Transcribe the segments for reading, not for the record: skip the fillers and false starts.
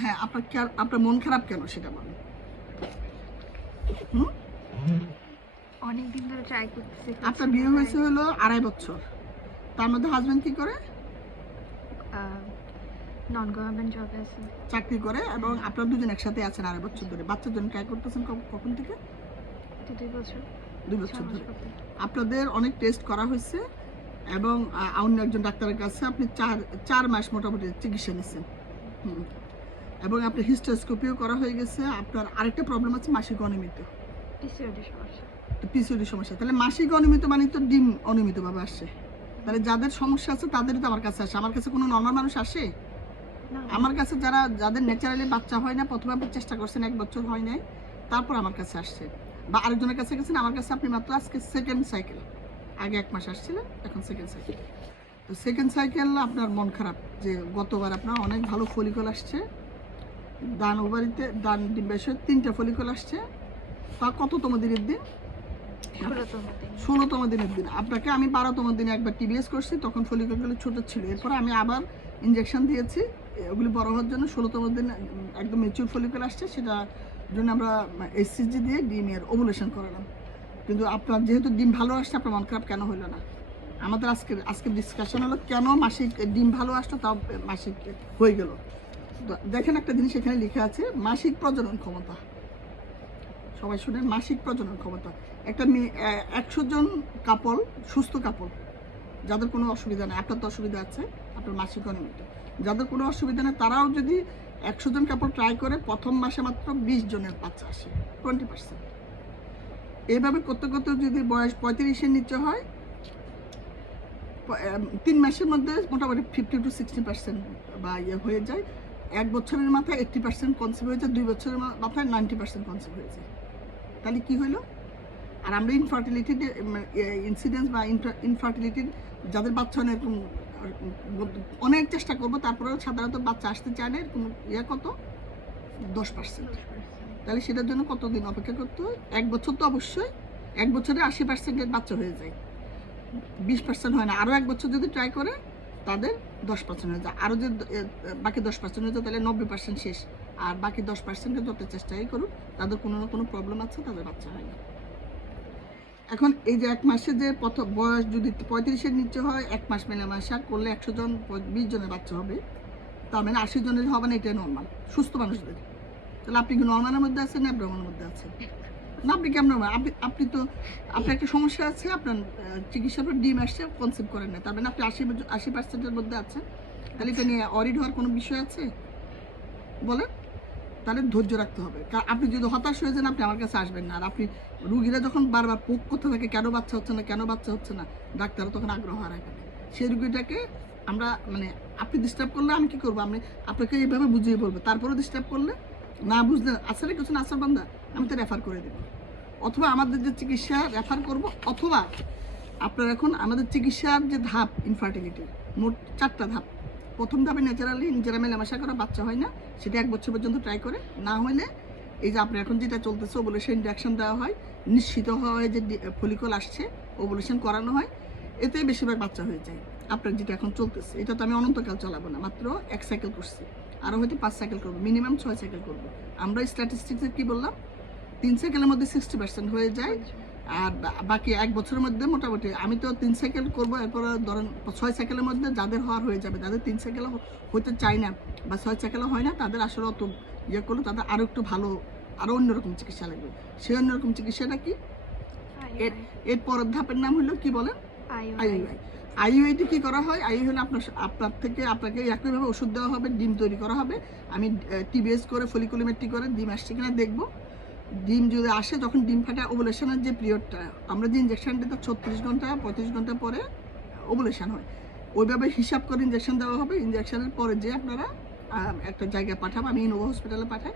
হ্যাঁ, আপনার মন খারাপ কেন সেটা বলেন। অনেকদিন ধরে ট্রাই করতেছি। আপনার বিয়ে হয়েছে হলো 2.5 বছর, তার মধ্যে হাজবেন্ড কি করে? নন গভর্নমেন্ট জবে আছে, চাকরি করে, এবং আপনারা দুজন একসাথে আছেন 2.5 বছর ধরে। বাচ্চার জন্য ট্রাই করতেছেন কখন থেকে? 2 বছর। 2 বছর ধরে। আপনাদের অনেক টেস্ট করা হয়েছে, এবং অন্য একজন ডাক্তারের কাছে আপনি 4 মাস মোটামুটি চিকিৎসা নিচ্ছেন। এবং আপনার হিস্টোস্কোপিও করা হয়ে গেছে। আপনার আরেকটা প্রবলেম আছে, মাসিক অনিয়মিত, পিসিওডি সমস্যা। তাহলে মাসিক অনিয়মিত মানে তো ডিম অনিয়মিতভাবে আসছে। তাহলে যাদের সমস্যা আছে তাদেরই তো আমার কাছে আসে। আমার কাছে কোনো নর্মাল মানুষ আসে? আমার কাছে যাদের ন্যাচারালি বাচ্চা হয় না, প্রথমে আপনি চেষ্টা করছেন, 1 বছর হয় নাই, তারপর আমার কাছে আসছে, বা আরেকজনের কাছে গেছেন, আমার কাছে আপনি মাত্র আজকে সেকেন্ড সাইকেল। আগে 1 মাস আসছিলেন, এখন সেকেন্ড সাইকেল। তো সেকেন্ড সাইকেল আপনার মন খারাপ যে গতবার আপনার অনেক ভালো ফলিকল আসছে, ডান ওভারিতে, ডান ডিম্বাশয়ে 3টা ফলিকল আসছে। তা কততম দিনের দিন? 16তম দিনের দিন। আপনাকে আমি 12তম দিনে একবার টিবিএস করছি, তখন ফলিকলগুলো ছোটো ছিল। এরপরে আমি আবার ইঞ্জেকশন দিয়েছি ওগুলি বড় হওয়ার জন্য। 16তম দিন একদম ম্যাচিউর ফলিকল আসছে, সেটা জন্য আমরা এসসিজি দিয়ে ডিমের ওভুলেশন করালাম। কিন্তু আপনার যেহেতু ডিম ভালো আসছে, আপনার মন খারাপ কেন হলো না? আমাদের আজকের ডিসকাশন হলো কেন মাসিক ডিম ভালো আসলো, তাও মাসিক হয়ে গেল। দেখেন একটা জিনিস এখানে লেখা আছে, মাসিক প্রজনন ক্ষমতা। সবাই শুনেন, মাসিক প্রজনন ক্ষমতা। একটা 100 জন কাপল, সুস্থ কাপল, যাদের কোনো অসুবিধা নেই, আপনার তো অসুবিধা আছে, আপনার মাসিক অনিয়মিত, যাদের কোনো অসুবিধা নেই, তারাও যদি 100 জন কাপল ট্রাই করে, প্রথম মাসে মাত্র 20 জনের বাচ্চা আসে, 20%। এইভাবে করতে করতে যদি বয়স 35-এর নিচে হয়, 3 মাসের মধ্যে মোটামুটি 50 to 60% বা হয়ে যায়। 1 বছরের মাথায় 80% কনসিভ হয়ে যায়, 2 বছরের মাথায় 90% কনসিভ হয়ে যায়। তাহলে কি হলো? আর আমরা ইনফার্টিলিটির ইনসিডেন্স বা ইনফার্টিলিটির যাদের বাচ্চা হয় না, এরকম অনেক চেষ্টা করবো, তারপরেও সাধারণত বাচ্চা আসতে চায় না, এরকম কত 10%। তাহলে সেটার জন্য কতদিন অপেক্ষা করতে হয়? 1 বছর তো অবশ্যই। 1 বছরে 80% বাচ্চা হয়ে যায়, 20% হয় না। আরও 1 বছর যদি ট্রাই করে, তাদের 10% হয়ে যায়। আরও যে বাকি 10% হয়ে যায়, তাহলে 90% শেষ। আর বাকি 10% যত চেষ্টাই করুক, তাদের কোনো না কোনো প্রবলেম আছে, তাদের বাচ্চা হয় না। এখন এই যে 1 মাসে যে প্রথম বয়স যদি 35-এর নিচে হয়, 1 মাস মেলামেশা করলে 100 জন 20 জনের বাচ্চা হবে, তার মানে 80 জনের হবে না, এটাই নর্মাল সুস্থ মানুষদের। তাহলে আপনি কি নর্মালের মধ্যে আছেন না অ্যাবনর্মালের মধ্যে আছেন? না, আপনি কেমন নর্মাল? আপনার একটা সমস্যা আছে, আপনার চিকিৎসার পর ডিম আসছে, কনসেপ্ট করেন না, তার মানে আপনি 80%-এর মধ্যে আছেন। তাহলে এটা নিয়ে অরিড হওয়ার কোনো বিষয় আছে বলেন? তাহলে ধৈর্য রাখতে হবে। কারণ আপনি যদি হতাশ হয়ে যান, আপনি আমার কাছে আসবেন না। আর আপনি রুগীরা যখন বারবার পোক করতে থাকে, কেন বাচ্চা হচ্ছে না, কেন বাচ্চা হচ্ছে না, ডাক্তারও তখন আগ্রহ হারায় ফেলে। সেই রুগীটাকে আমরা আপনি ডিস্টার্ব করলে আমি কী করবো? আপনাকে এইভাবে বুঝিয়ে বলবো, তারপরেও ডিস্টার্ব করলে, না বুঝলে আসলে কিছু না, আসার বান্দা, আমি তো রেফার করে দেবো। অথবা আমাদের যে চিকিৎসা রেফার করব, অথবা আপনার এখন আমাদের চিকিৎসার যে ধাপ, ইনফার্টিলিটির মোট 4টা ধাপ। প্রথম ধাপে ন্যাচারালি নিজেরা মেলামেশা করা, বাচ্চা হয় না, সেটা 1 বছর পর্যন্ত ট্রাই করে। না হলে এই যে আপনার এখন যেটা চলতেছে, ওভুলেশন ইনজেকশন দেওয়া হয়, নিশ্চিত হয় যে ফলিকল আসছে, ওভুলেশন করানো হয়, এতেই বেশিরভাগ বাচ্চা হয়ে যায়। আপনার যেটা এখন চলতেছে, এটা তো আমি অনন্তকাল চালাবো না, মাত্র 1 সাইকেল করছি, আরও হয়তো 5 সাইকেল করবো, মিনিমাম 6 সাইকেল করবো। আমরা স্ট্যাটিস্টিক্সে কী বললাম, 3 সাইকেলের মধ্যে 60% হয়ে যায়। আর বাকি 1 বছরের মধ্যে মোটামুটি আমি তো 3 সাইকেল করবো, এরপরে ধরেন 6 সাইকেলের মধ্যে যাদের হওয়ার হয়ে যাবে। যাদের 3 সাইকেল হতে চায় না বা 6 সাইকেলও হয় না, তাদের আসলে অত করলে তাদের আরও একটু ভালো, আরও অন্যরকম চিকিৎসা লাগবে। সেই অন্যরকম চিকিৎসাটা কি? এর পরের ধাপের নাম হলো কি বলেন? আইইউআই। আইইউআইটি কী করা হয়? আইইউ হলো আপনাকে একইভাবে ওষুধ দেওয়া হবে, ডিম তৈরি করা হবে। আমি টিবিএস করে, ফলিকুলোমেট্রি করে ডিম আসছে কিনা দেখবো। ডিম যদি আসে, যখন ডিম ফাটা, ওভুলেশনের যে পিরিয়ডটা, আমরা যে ইঞ্জেকশনটা 36 ঘন্টা 35 ঘন্টা পরে ওভুলেশন হয়, ওইভাবে হিসাব করে ইঞ্জেকশন দেওয়া হবে। ইঞ্জেকশনের পরে যে আপনারা একটা জায়গায় পাঠাবো, আমি ইনোভা হসপিটালে পাঠাই,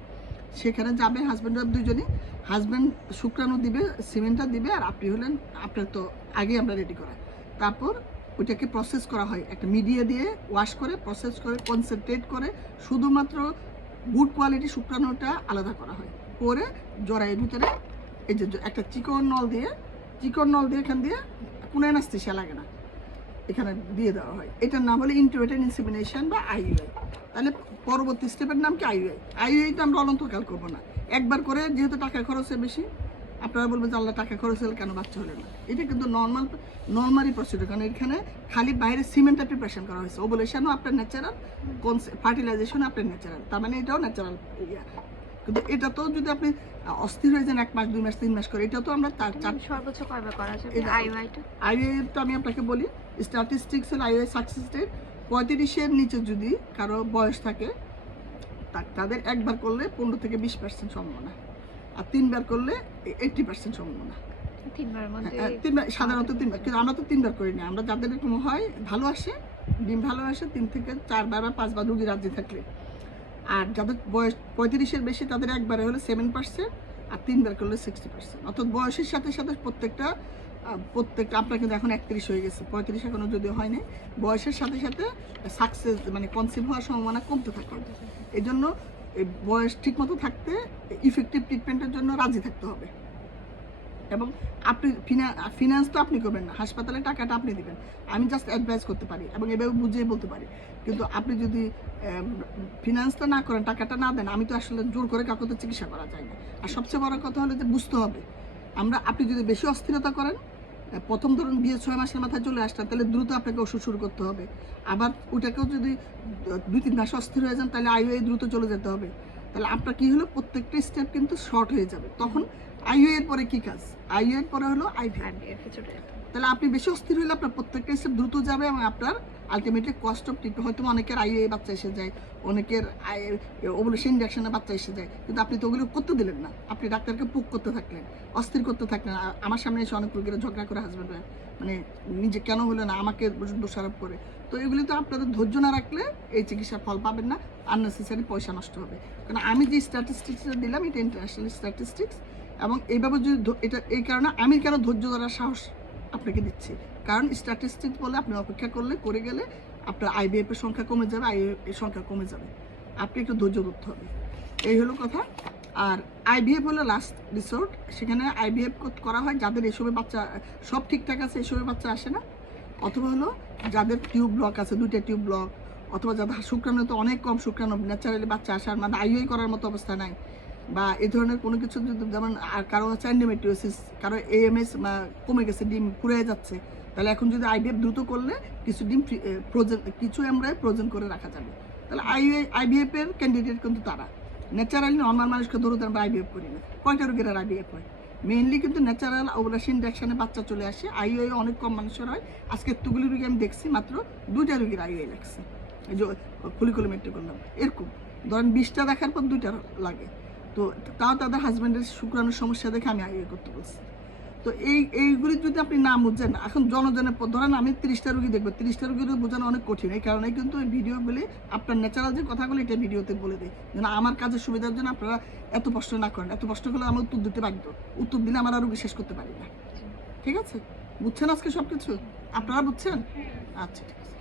সেখানে যাবে হাজব্যান্ড ওয়াইফ দুজনই। হাজব্যান্ড শুক্রাণু দিবে, সিমেন্টটা দিবে, আর আপনি হলেন, আপনার তো আগে আমরা রেডি করা। তারপর ওইটাকে প্রসেস করা হয়, একটা মিডিয়া দিয়ে ওয়াশ করে, প্রসেস করে, কনসেন্ট্রেট করে, শুধুমাত্র গুড কোয়ালিটি শুক্রাণুটা আলাদা করা হয়। করে জরায়ের ভিতরে এই যে একটা চিকন নল দিয়ে এখান দিয়ে কোনো অ্যানাস্থেসিয়া লাগে না, এখানে দিয়ে দেওয়া হয়। এটার নাম হলো ইন্টিউরেটেড ইনসেমিনেশন বা আইইউআই। তাহলে পরবর্তী স্টেপের নাম কি আইইউআই। আইইউআইটা আমরা অনন্তকাল করবো না, একবার করে যেহেতু টাকা খরচে বেশি, আপনারা বলবেন যে আল্লাহ টাকা খরচ হলে কেন বাচ্চা হলো না। এটা কিন্তু নর্মালি প্রসিডিউর, কারণ এখানে খালি বাইরে সিমেন্টটা প্রিপারেশন করা হয়েছে, ওভুলেশনও আপনার ন্যাচারাল, ফার্টিলাইজেশন আপনার ন্যাচারাল, তার মানে এটাও ন্যাচারাল ইয়া। কিন্তু এটা তো যদি আপনি অস্থির হয়ে যান 1 মাস 2 মাস 3 মাস করে, এটা তো আমরা সর্বোচ্চ কয়বার করা যাবে এটা- আইইউআইটা? আইইউআই তো আমি আপনাকে বলি স্ট্যাটিস্টিক্স হল আইইউআই সাকসেস রেট 35-এর নিচে যদি কারো বয়স থাকে তাদের একবার করলে 15 থেকে 20% সম্ভাবনা, আর 3বার করলে 80% সম্ভাবনা। 3বারের মধ্যে সাধারণত 3বার, কিন্তু আমরা তো 3বার করি না, আমরা যাদের এরকম হয় ভালো আসে, ডিম ভালো আসে 3 থেকে 4বার বা 5বার রুগী রাজ্যে থাকলে। আর যাদের বয়স 35-এর বেশি তাদের একবারে হলে 7%, আর 3বার করলে 60%। অর্থাৎ বয়সের সাথে সাথে প্রত্যেকটা আপনার কিন্তু এখন 31 হয়ে গেছে, 35 এখনো যদিও হয় নাই, বয়সের সাথে সাথে সাকসেস মানে কনসিভ হওয়ার সম্ভাবনা কমতে থাকে। এই জন্য এই বয়স ঠিক মতো থাকতে ইফেক্টিভ ট্রিটমেন্টের জন্য রাজি থাকতে হবে। এবং আপনি ফিনান্স তো আপনি করবেন না, হাসপাতালে টাকাটা আপনি দিবেন, আমি জাস্ট অ্যাডভাইস করতে পারি এবং এভাবে বুঝিয়ে বলতে পারি। কিন্তু আপনি যদি ফিনান্সটা না করেন, টাকাটা না দেন, আমি তো আসলে জোর করে কাউকে তো চিকিৎসা করা যায় না। আর সবচেয়ে বড় কথা হলো যে বুঝতে হবে, আপনি যদি বেশি অস্থিরতা করেন, প্রথম ধরুন বিয়ে 6 মাসের মাথায় চলে আসলেন, তাহলে দ্রুত আপনাকে ওষুধ শুরু করতে হবে। আবার ওটাকেও যদি 2-3 মাস অস্থির হয়ে যান, তাহলে আইইউআই দ্রুত চলে যেতে হবে। তাহলে আপনার কি হলো, প্রত্যেকটা স্টেপ কিন্তু শর্ট হয়ে যাবে। তখন আইইউআই এর পরে কি কাজ, আইইউআই এর পরে হলো আইভিএফ। তাহলে আপনি বেশি অস্থির হলে আপনার প্রত্যেকটা স্টেপ দ্রুত যাবে এবং আপনার আলটিমেটলি কস্ট অফ ট্রিটমেন্ট, হয়তো অনেকের আইইউআই বাচ্চা এসে যায়, অনেকের ওভুলেশন ইনজেকশনে বাচ্চা এসে যায়, কিন্তু আপনি তো ওগুলো করতে দিলেন না, আপনি ডাক্তারকে পুক করতে থাকলেন, অস্থির করতে থাকলেন। আমার সামনে এসে অনেক রোগীরা ঝগড়া করে হাজব্যান্ড মানে নিজে কেন হলো না, আমাকে দোষারোপ করে। তো এগুলি তো আপনাদের ধৈর্য না রাখলে এই চিকিৎসার ফল পাবেন না, আননেসেসারি পয়সা নষ্ট হবে। কারণ আমি যে স্ট্যাটিস্টিক্সটা দিলাম এটা ইন্টারন্যাশনাল স্ট্যাটিস্টিক্স, এবং এইভাবে যদি এটা এই কারণে আমি কেন ধৈর্য ধরার সাহস আপনাকে দিচ্ছি, কারণ স্ট্যাটিস্টিক্স বলে আপনি অপেক্ষা করে গেলে আপনার আইভিএফ এর সংখ্যা কমে যাবে, আইভিএফ এর সংখ্যা কমে যাবে, আপনি একটু ধৈর্য ধরতে হবে, এই হলো কথা। আর আইভিএফ হলো লাস্ট রিসোর্ট, সেখানে আইভিএফ করা হয় যাদের এসবে বাচ্চা সব ঠিকঠাক আছে, এসবে বাচ্চা আসে না, অথবা হলো যাদের টিউব ব্লক আছে, 2টা টিউব ব্লক, অথবা যাদের শুক্রাণু তো অনেক কম, শুক্রাণু ন্যাচারালি বাচ্চা আসার মানে আইইউআই করার মতো অবস্থা নাই, বা এই ধরনের কোনো কিছু যদি, যেমন কারো হচ্ছে এন্ডোমেট্রিওসিস, কারো এএমএস কমে গেছে, ডিম পুড়ে যাচ্ছে, তাহলে এখন যদি আইভিএফ দ্রুত করলে কিছু ডিম ফ্রোজেন, কিছু এমব্রায় ফ্রোজেন করে রাখা যাবে। তাহলে আইভিএফ এর ক্যান্ডিডেট কিন্তু তারা। ন্যাচারালি নর্মাল মানুষকে ধরো আমরা আইভিএফ করি না, কয়টা রোগীর আইভিএফ হয়, মেইনলি কিন্তু ন্যাচারাল ওভুলেশন ইনজেকশনে বাচ্চা চলে আসে, আইইউআই অনেক কম মানুষের হয়। আজকে এতগুলি রোগী আমি দেখছি, মাত্র 2টা রোগীর আইইউআই লাগছে, এই যে ফলিকুলোমেট্রি করলাম, এরকম ধরেন 20টা দেখার পর 2টা লাগে, তো তাও তাদের হাজব্যান্ডের শুক্রাণুর সমস্যা দেখে আমি আইইউআই করতে বলছি। তো এইগুলি যদি আপনি না বুঝেন, এখন জনজনের ধরেন আমি 30টা রোগী দেখবো, 30টা রোগীর বোঝানো অনেক কঠিন, এই কারণে কিন্তু এই ভিডিওগুলি আপনার ন্যাচারাল যে কথাগুলো এটা ভিডিওতে বলে দেয়, যেন আমার কাজের সুবিধার জন্য আপনারা এত কষ্ট না করেন। এত কষ্ট করলে আমার উত্তর দিতে বাধ্য, উত্তর দিলে আমার আর রোগী শেষ করতে পারি না। ঠিক আছে, বুঝছেন আজকে সব কিছু? আপনারা বুঝছেন? আচ্ছা, ঠিক আছে।